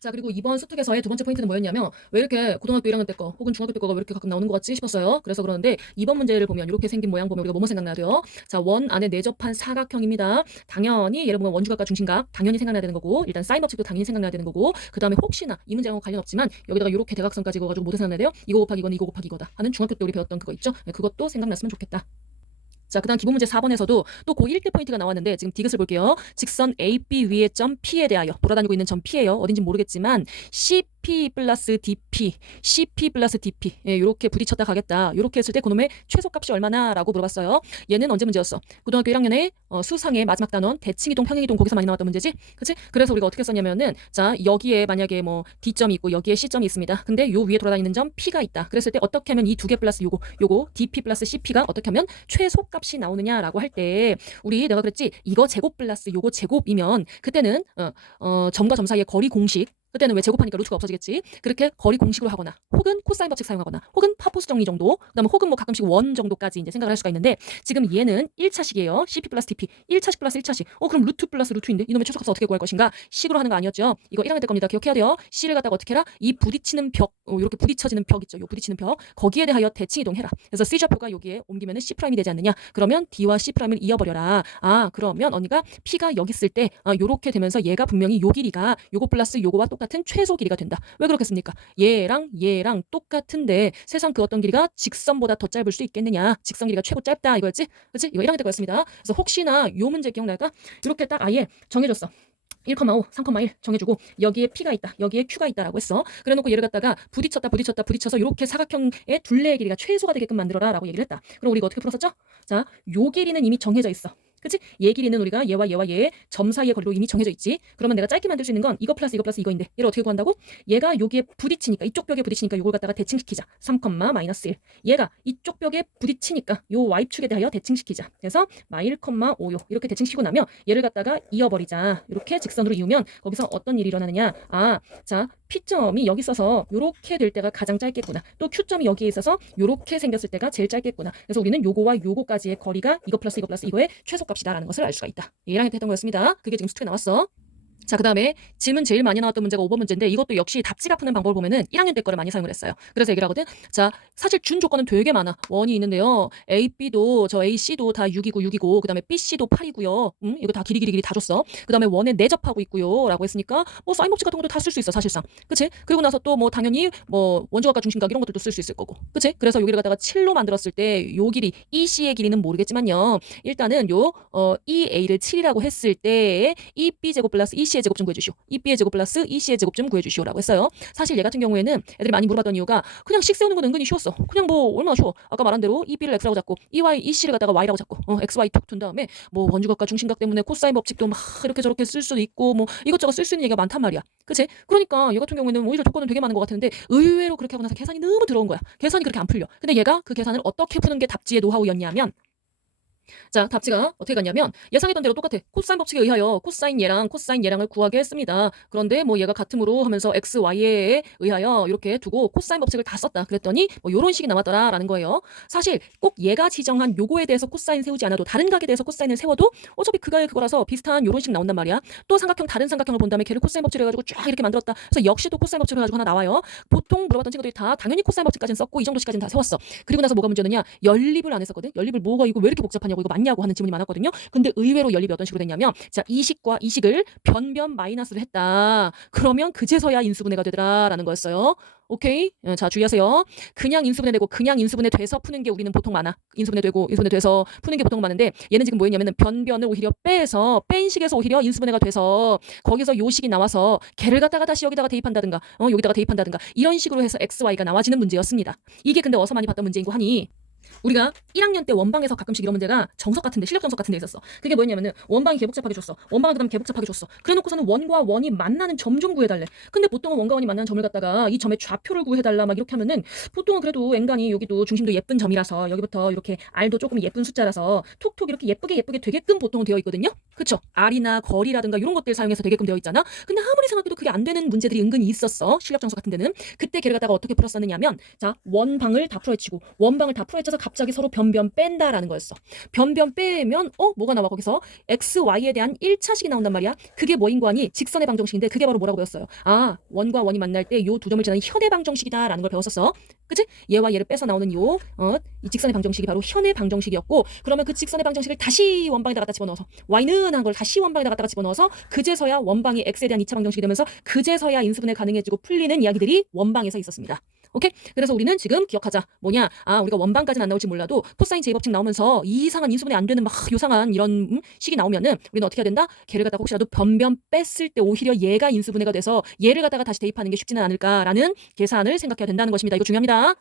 자, 그리고 이번 수특에서의 두 번째 포인트는 뭐였냐면 왜 이렇게 고등학교 1학년 때 거 혹은 중학교 때 거가 왜 이렇게 가끔 나오는 것 같지 싶었어요. 그래서 그러는데 이번 문제를 보면 이렇게 생긴 모양 보면 우리가 뭐뭐 생각나야 돼요? 자, 원 안에 내접한 사각형입니다. 당연히 예를 보면 원주각과 중심각 당연히 생각나야 되는 거고, 일단 사인 법칙도 당연히 생각나야 되는 거고, 그 다음에 혹시나 이 문제하고 관련 없지만 여기다가 이렇게 대각선까지 그어가지고 뭐도 생각나야 돼요? 이거 곱하기 이거는 이거 곱하기 이거다 하는 중학교 때 우리 배웠던 그거 있죠? 네, 그것도 생각났으면 좋겠다. 자, 그다음 기본 문제 4번에서도 또 고1 때 포인트가 나왔는데 지금 디귿을 볼게요. 직선 AB 위의 점 P에 대하여 돌아다니고 있는 점 P예요. 어딘지 모르겠지만 CP 플러스 DP, CP 플러스 DP 이렇게 부딪혔다 가겠다. 이렇게 했을 때 그놈의 최소값이 얼마나라고 물어봤어요. 얘는 언제 문제였어? 고등학교 1학년에 수상의 마지막 단원 대칭이동, 평행이동 거기서 많이 나왔던 문제지? 그치? 그래서 우리가 어떻게 썼냐면은 자, 여기에 만약에 뭐 D점이 있고 여기에 C점이 있습니다. 근데 요 위에 돌아다니는 점 P가 있다. 그랬을 때 어떻게 하면 이 두 개 플러스 요거 DP 플러스 CP가 어떻게 하면 최소값 값이 나오느냐라고 할 때 우리 내가 그랬지 이거 제곱 플러스 요거 제곱이면 그때는 점과 점 사이의 거리 공식 그때는 왜 제곱하니까 루트가 없어지겠지. 그렇게 거리 공식으로 하거나 혹은 코사인 법칙 사용하거나 혹은 파포스 정리 정도 그다음에 혹은 뭐 가끔씩 원 정도까지 이제 생각을 할 수가 있는데 지금 얘는 1차식이에요. CP 플러스 DP 1차식 플러스 1차식 그럼 루트 플러스 루트인데 이놈의 최소값을 어떻게 구할 것인가 식으로 하는 거 아니었죠. 이거 1학년 때 겁니다. 기억해야 돼요. C를 갖다가 어떻게 해라 이 부딪히는 벽 이렇게 부딪혀지는 벽 있죠. 요 부딪히는 벽 거기에 대하여 대칭 이동해라. 그래서 C좌표가 여기에 옮기면은 C'이 되지 않느냐. 그러면 D와 C'을 이어버려라. 그러면 언니가 P가 여기 있을 때 요렇게 되면서 얘가 분명히 요 길이가 요거 플러스 요거와 똑같은 최소 길이가 된다. 왜 그렇겠습니까? 얘랑 똑같은데 세상 그 어떤 길이가 직선보다 더 짧을 수 있겠느냐. 직선 길이가 최고 짧다 이거였지? 그치? 이거 1학년 때 거였습니다. 그래서 혹시나 요 문제 기억날까? 이렇게 딱 아예 정해줬어. 1,5, 3,1 정해주고 여기에 P가 있다. 여기에 Q가 있다라고 했어. 그래놓고 얘를 갖다가 부딪혀서 이렇게 사각형의 둘레의 길이가 최소가 되게끔 만들어라 라고 얘기를 했다. 그럼 우리 이거 어떻게 풀었었죠? 자, 요 길이는 이미 정해져 있어. 그치? 얘 길이는 우리가 얘와 얘의 점 사이의 거리로 이미 정해져 있지. 그러면 내가 짧게 만들 수 있는 건 이거 플러스 이거인데 얘를 어떻게 구한다고? 얘가 여기에 부딪히니까 이쪽 벽에 부딪히니까 요걸 갖다가 대칭시키자. 3, 마이너스 1. 얘가 이쪽 벽에 부딪히니까 요 y축에 대하여 대칭시키자. 그래서 마1, 5요 이렇게 대칭시키고 나면 얘를 갖다가 이어버리자. 이렇게 직선으로 이으면 거기서 어떤 일이 일어나느냐? 자 P점이 여기 있어서 요렇게 될 때가 가장 짧겠구나. 또 Q점이 여기에 있어서 요렇게 생겼을 때가 제일 짧겠구나. 그래서 우리는 요거와 요거까지의 거리가 이거 플러스 이거의 최소값이다라는 것을 알 수가 있다. 1학년 때 했던 거였습니다. 그게 지금 수특에 나왔어. 자, 그 다음에 질문 제일 많이 나왔던 문제가 5번 문제인데 이것도 역시 답지가 푸는 방법을 보면은 1학년 때 거를 많이 사용을 했어요. 그래서 얘기를 하거든. 자, 사실 준 조건은 되게 많아. 원이 있는데요. A, B도 저 A, C도 다 6이고 그 다음에 B, C도 8이고요. 이거 다 길이 다 줬어. 그 다음에 원에 내접하고 있고요. 라고 했으니까 뭐 사인 법칙 같은 것도 다 쓸 수 있어 사실상. 그치? 그리고 나서 또 뭐 당연히 뭐 원주각과 중심각 이런 것들도 쓸 수 있을 거고. 그치? 그래서 여기를 갖다가 7로 만들었을 때 요 길이 EC의 길이는 모르겠지만요. 일단은 EA를 7이라고 했을 때 EB제곱 플러스 EC의 제곱 좀 구해주시오. EB의 제곱 플러스 EC의 제곱 좀 구해주시오라고 했어요. 사실 얘 같은 경우에는 애들이 많이 물어봤던 이유가 그냥 식 세우는 건 은근히 쉬웠어. 그냥 뭐 얼마나 쉬워. 아까 말한 대로 EB를 X라고 잡고 EC를 갖다가 Y라고 잡고 XY 툭 둔 다음에 뭐 원주각과 중심각 때문에 코사인 법칙도 막 이렇게 저렇게 쓸 수도 있고 뭐 이것저것 쓸 수 있는 얘기가 많단 말이야. 그치? 그러니까 얘 같은 경우에는 오히려 조건은 되게 많은 것 같은데 의외로 그렇게 하고 나서 계산이 너무 들어온 거야. 계산이 그렇게 안 풀려. 근데 얘가 그 계산을 어떻게 푸는 게 답지의 노하우였냐면 자, 답지가 어떻게 갔냐면 예상했던 대로 똑같아. 코사인 법칙에 의하여 코사인 얘랑을 구하게 했습니다. 그런데 뭐 얘가 같음으로 하면서 x, y에 의하여 이렇게 두고 코사인 법칙을 다 썼다. 그랬더니 뭐 요런 식이 나왔더라라는 거예요. 사실 꼭 얘가 지정한 요거에 대해서 코사인 세우지 않아도 다른 각에 대해서 코사인을 세워도 어차피 그가의 그거라서 비슷한 요런 식 나온단 말이야. 또 다른 삼각형을 본 다음에 걔를 코사인 법칙을 해가지고 쫙 이렇게 만들었다. 그래서 역시 또 코사인 법칙을 해가지고 하나 나와요. 보통 물어봤던 친구들이 다 당연히 코사인 법칙까지는 썼고 이 정도씩까지는 다 세웠어. 그리고 나서 뭐가 문제느냐? 연립을 안 했었거든. 연립을 뭐가 이거 왜 이렇게 복잡하냐고 이거 맞냐고 하는 질문이 많았거든요. 근데 의외로 연립이 어떤 식으로 됐냐면 자, 이 식과 이 식을 변변 마이너스를 했다. 그러면 그제서야 인수분해가 되더라라는 거였어요. 오케이? 자, 주의하세요. 그냥 인수분해 되고 그냥 인수분해 돼서 푸는 게 우리는 보통 많아. 인수분해 되고 인수분해 돼서 푸는 게 보통 많은데 얘는 지금 뭐였냐면은 변변을 오히려 빼서 뺀 식에서 오히려 인수분해가 돼서 거기서 요 식이 나와서 걔를 갖다가 다시 여기다가 대입한다든가 여기다가 대입한다든가 이런 식으로 해서 XY가 나와지는 문제였습니다. 이게 근데 어디서 많이 봤던 문제인고 하니 우리가 1학년 때 원방에서 가끔씩 이런 문제가 정석 같은데 실력 정석 같은 데 있었어. 그게 뭐였냐면은 원방이 개복잡하게 줬어. 원방을 그다음 개복잡하게 줬어. 그래놓고서는 원과 원이 만나는 점 좀 구해달래. 근데 보통은 원과 원이 만나는 점을 갖다가 이 점의 좌표를 구해달라 막 이렇게 하면은 보통은 그래도 앵간히 여기도 중심도 예쁜 점이라서 여기부터 이렇게 R도 조금 예쁜 숫자라서 톡톡 이렇게 예쁘게 되게끔 보통 되어 있거든요. 그쵸? R이나 거리라든가 이런 것들 사용해서 되게끔 되어 있잖아. 근데 아무리 생각해도 그게 안 되는 문제들이 은근히 있었어. 실력 정석 같은 데는. 그때 걔를 갖다가 어떻게 풀었었느냐면 자, 원방을 다 풀어헤치고 원방을 다 풀어헤쳐 앉아서 갑자기 서로 변변 뺀다라는 거였어. 변변 빼면 뭐가 나와 거기서 x, y에 대한 1차식이 나온단 말이야. 그게 뭐인 거 아니? 직선의 방정식인데 그게 바로 뭐라고 배웠어요? 아, 원과 원이 만날 때 요 두 점을 지나는 현의 방정식이다라는 걸 배웠었어. 그치? 얘와 얘를 빼서 나오는 이 직선의 방정식이 바로 현의 방정식이었고, 그러면 그 직선의 방정식을 다시 원방에다 갖다 집어넣어서 y는 한 걸 다시 원방에다 갖다가 집어넣어서 그제서야 원방이 x에 대한 2차 방정식이 되면서 그제서야 인수분해 가능해지고 풀리는 이야기들이 원방에서 있었습니다. 오케이? 그래서 우리는 지금 기억하자. 뭐냐? 아, 우리가 원방까지는 안 나올지 몰라도 코사인 제곱칙 나오면서 이상한 인수분해 안 되는 막 요상한 이런 식이 나오면은 우리는 어떻게 해야 된다? 걔를 갖다가 혹시라도 변변 뺐을 때 오히려 얘가 인수분해가 돼서 얘를 갖다가 다시 대입하는 게 쉽지는 않을까라는 계산을 생각해야 된다는 것입니다. 이거 중요합니다.